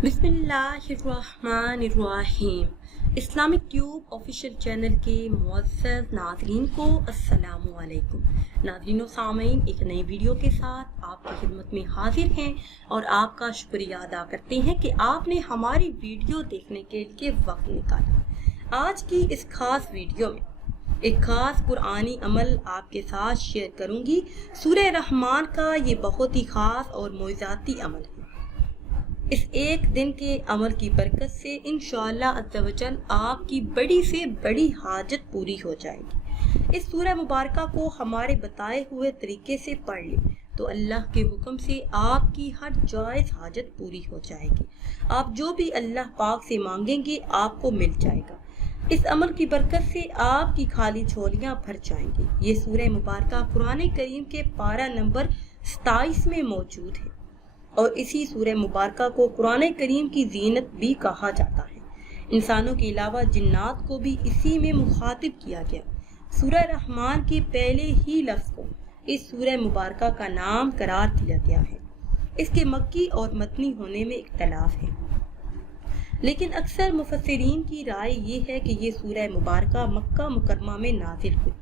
बिस्मिल्लाहिर्रहमानिर्रहीम। Islamic tube official channel के मुअज़्ज़ज़ नाज़रीन को अस्सलामु अलैकुम। नाज़रीन व सामीन, एक नई वीडियो के साथ आपकी खिदमत में हाजिर हैं और आपका शुक्रिया अदा करते हैं कि आपने हमारी वीडियो देखने के लिए वक्त निकाला। आज की इस खास वीडियो में एक खास कुरानी अमल आपके साथ शेयर करूंगी। सूरह रहमान का ये बहुत ही खास और मोइज़ाती अमल है। इस एक दिन के अमल की बरकत से इंशाअल्लाह अज़्ज़ा वजल आपकी बड़ी से बड़ी हाजत पूरी हो जाएगी। इस सूरह मुबारका को हमारे बताए हुए तरीके से पढ़ लें तो अल्लाह के हुक्म से आपकी हर जायज़ हाजत पूरी हो जाएगी। आप जो भी अल्लाह पाक से मांगेंगे आपको मिल जाएगा। इस अमल की बरकत से आपकी खाली झोलियां भर जाएंगी। ये सूरह मुबारका कुरान करीम के पारा नंबर 27 में मौजूद है और इसी सूरह मुबारका को कुरान करीम की जीनत भी कहा जाता है। इंसानों के अलावा जिन्नात को भी इसी में मुखातिब किया गया। सूरह रहमान के पहले ही लफ्ज़ को इस सूरह मुबारका का नाम करार दिया गया है। इसके मक्की और मदनी होने में इख्तलाफ है, लेकिन अक्सर मुफस्सिरीन की राय ये है कि ये सूरह मुबारका मक्का मुकरमा में नाजिल हुई।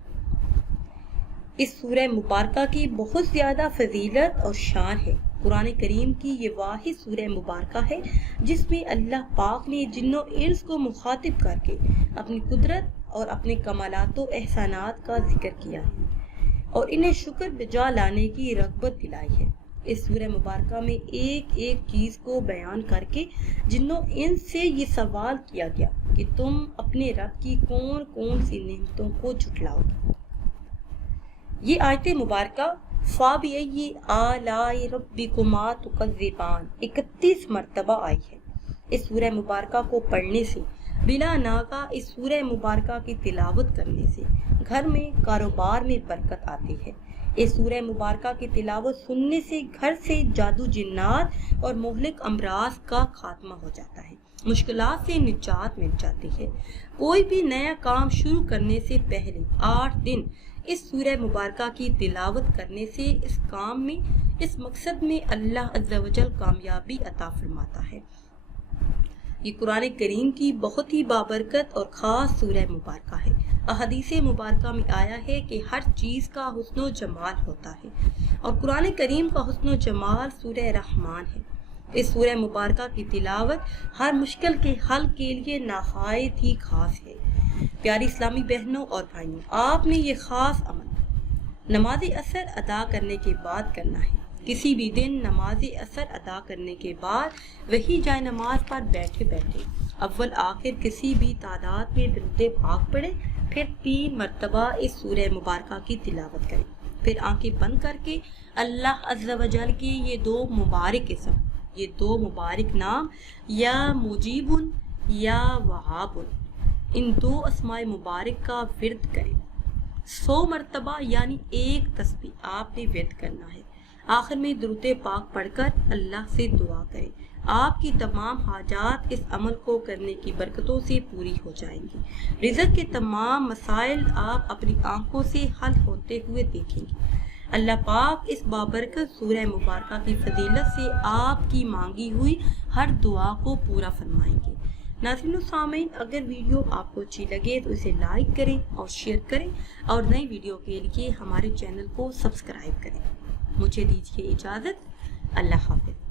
इस सूरह मुबारका की बहुत ज़्यादा फजीलत और शान है। कुरान करीम की ये वाहिद सूरह मुबारका है जिसमें अल्लाह पाक ने जिन्नो इंस को मुखातिब करके अपनी कुदरत और अपने कमालात व एहसानात का जिक्र किया है और इन्हें शुक्र बजा लाने की रग़बत दिलाई है। इस सूरह मुबारका में एक एक चीज़ को बयान करके जिन्नो इंस से ये सवाल किया गया कि तुम अपने रब की कौन कौन सी नेमतों को झुटलाओगे। ये आयत मुबारका फ़ाबिअय्यि आलाइ रब्बिकुमा तुकज़्ज़िबान 31 मरतबा आई है। इस सूरह मुबारका को पढ़ने से, बिला नागा इस सूरह मुबारका की तिलावत करने से घर में कारोबार में बरकत आती है। इस सूरह मुबारका की तिलावत सुनने से घर से जादू जिन्नात और मुहलिक अमराज का खात्मा हो जाता है, मुश्किलात से निजात मिल जाती है। कोई भी नया काम शुरू करने से पहले 8 दिन इस सूरह मुबारका की तिलावत करने से इस काम में, इस मकसद में अल्लाह अज़्ज़ा वजल कामयाबी अता फरमाता है। ये कुरान करीम की बहुत ही बाबरकत और ख़ास सूरह मुबारका है। अहदीस मुबारका में आया है कि हर चीज़ का हुस्न जमाल होता है और कुरान करीम का हुस्न जमाल सूरह रहमान है। इस सूरह मुबारका की तिलावत हर मुश्किल के हल के लिए नहायत ही खास है। प्यारी इस्लामी बहनों और भाइयों, आपने ये ख़ास अमल नमाज असर अदा करने के बाद करना है। किसी भी दिन नमाज असर अदा करने के बाद वही जाए नमाज पर बैठे बैठे अव्वल आखिर किसी भी तादाद में दुरूद पाक पढ़े, फिर 3 मरतबा इस सूरह मुबारका की तिलावत करें। फिर आंखें बंद करके अल्लाह अज़्ज़ा वजल के ये 2 मुबारक इसम, ये 2 मुबारक नाम या मुजीबुन या वहाबुन, इन 2 अस्माए मुबारक का विर्द करें। 100 मरतबा यानी 1 तस्बीह आपने विर्द करना है। आखिर में दुरूद पाक पढ़कर अल्लाह से दुआ करें। आपकी तमाम हाजात इस अमल को करने की बरकतों से पूरी हो जाएंगी। रिज़्क़ के तमाम मसाइल आप अपनी आंखों से हल होते हुए देखेंगे। अल्लाह पाक इस बाबरकत सूरह मुबारका की फजीलत से आपकी मांगी हुई हर दुआ को पूरा फरमाएंगे। नाज़रीन सामीन, अगर वीडियो आपको अच्छी लगे तो इसे लाइक करें और शेयर करें और नई वीडियो के लिए हमारे चैनल को सब्सक्राइब करें। मुझे दीजिए इजाज़त। अल्लाह हाफ़िज़।